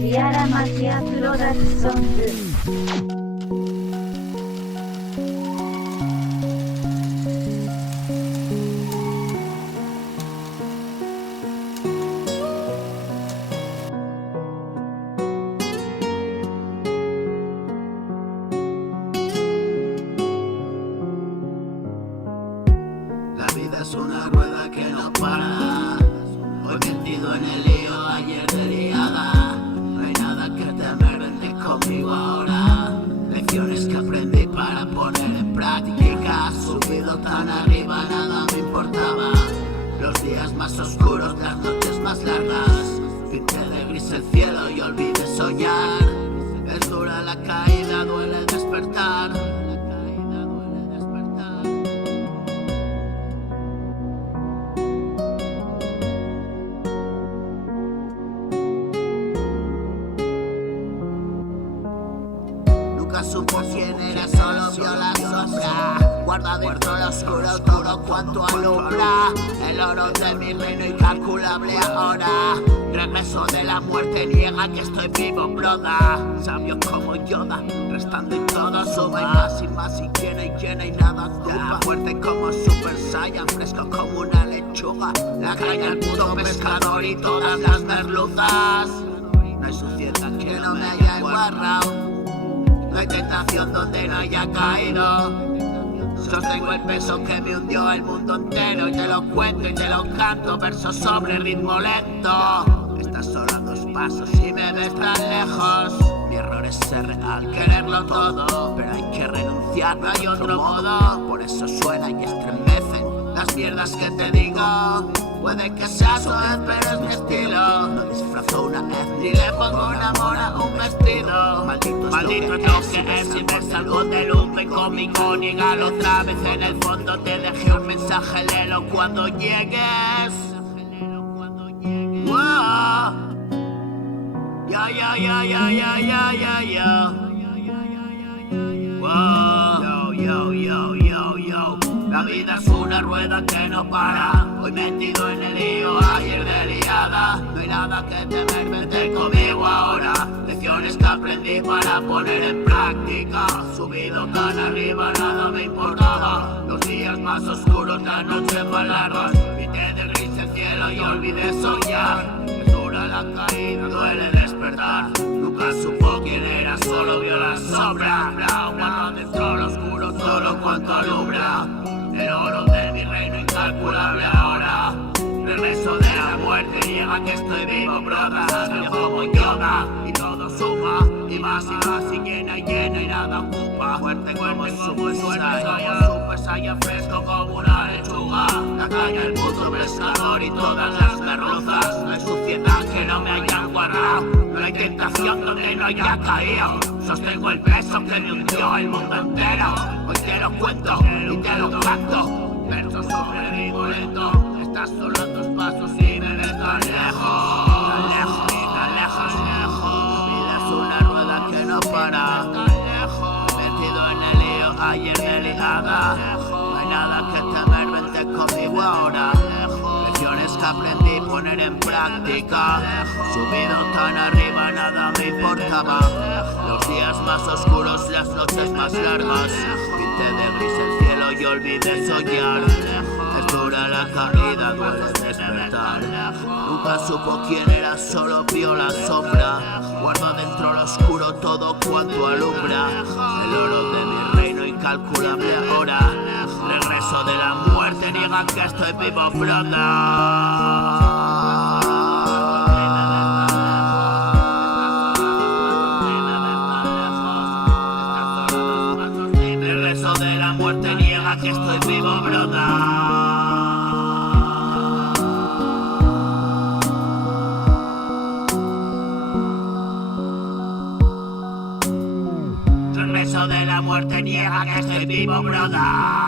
Tiara Magia Production. La vida es una rueda que no para. Hoy metido en el lío, ayer de liada. No hay nada que temer, vente conmigo ahora. Lecciones que aprendí para poner en práctica. Subido tan arriba, nada me importaba. Los días más oscuros, las noches más largas. Pinté de gris el cielo y olvidé soñar. Es dura la caída, duele despertar. Nunca supo quién era, solo vio la sombra. Guarda dentro lo oscuro todo cuanto alumbra. El oro de mi reino incalculable ahora. Regreso de la muerte, niega que estoy vivo, broda. Sabio como Yoda, restando y todo suma. Y más y llena y nada ocupa. Fuerte como Super Saiyan, fresco como una lechuga. La caña el puto pescador y todas las merluzas. No hay suciedad que no me haya guarrado. No hay tentación donde no haya caído. Sostengo el peso que me hundió el mundo entero. Y te lo cuento y te lo canto, versos sobre ritmo lento. Estás solo a 2 pasos y me ves tan lejos. Mi error es ser real, quererlo todo. Pero hay que renunciar, no hay otro modo. Por eso suena y estremecen las mierdas que te digo. Puede que sea suave, pero es mi estilo. No disfrazo una etnia ni le pongo una mora un vestido. Maldito es lo que es y me salgo del humo y conmigo niégalo otra vez. En el fondo te dejé un mensaje, léelo cuando llegues. Wow. Ya. Wow. Yo. La vida es una rueda que no para. Hoy metido en el lío, ayer de liada. No hay nada que temer, vente conmigo ahora. Lecciones que aprendí para poner en práctica. Subido tan arriba, nada me importaba. Los días más oscuros, las noches más largas. Pinté de gris el cielo y olvidé soñar. Es dura la caída, duele despertar. Nunca supo quién era, solo vio la sombra. Guarda dentro lo oscuro todo cuanto alumbra. El oro de mi reino incalculable ahora. Regreso de la muerte, niega que estoy vivo, broda. Sabio como Yoda y todo suma. Y más y llena y nada ocupa. Fuerte como Super Saiyan, fresco como una lechuga. La caña, el puto pescador y todas las merluzas. No hay suciedad que no me hayan guardado. No hay tentación donde no haya caído. Sostengo el peso que me hundió el mundo entero. Hoy te lo cuento y te lo canto. Versos sobre ritmo lento. Estás solo a 2 pasos y me ves tan lejos. Tan lejos. La vida es una rueda que no para. Metido en el lío, ayer de liada. No hay nada que temer, vente conmigo ahora. Lecciones que aprendí poner en práctica. Subido tan arriba, nada me importaba. Los días más oscuros, las noches más largas. Pinté de gris el cielo y olvidé soñar. Es dura la caída, duele despertar. Nunca supo quién era, solo vio la sombra. Guardo dentro lo oscuro todo cuanto alumbra. El oro de mi reino incalculable ahora. Regreso de la muerte, niega que estoy vivo, brother. De la muerte niega que estoy vivo, broda. Regreso de la muerte niega que estoy vivo, broda.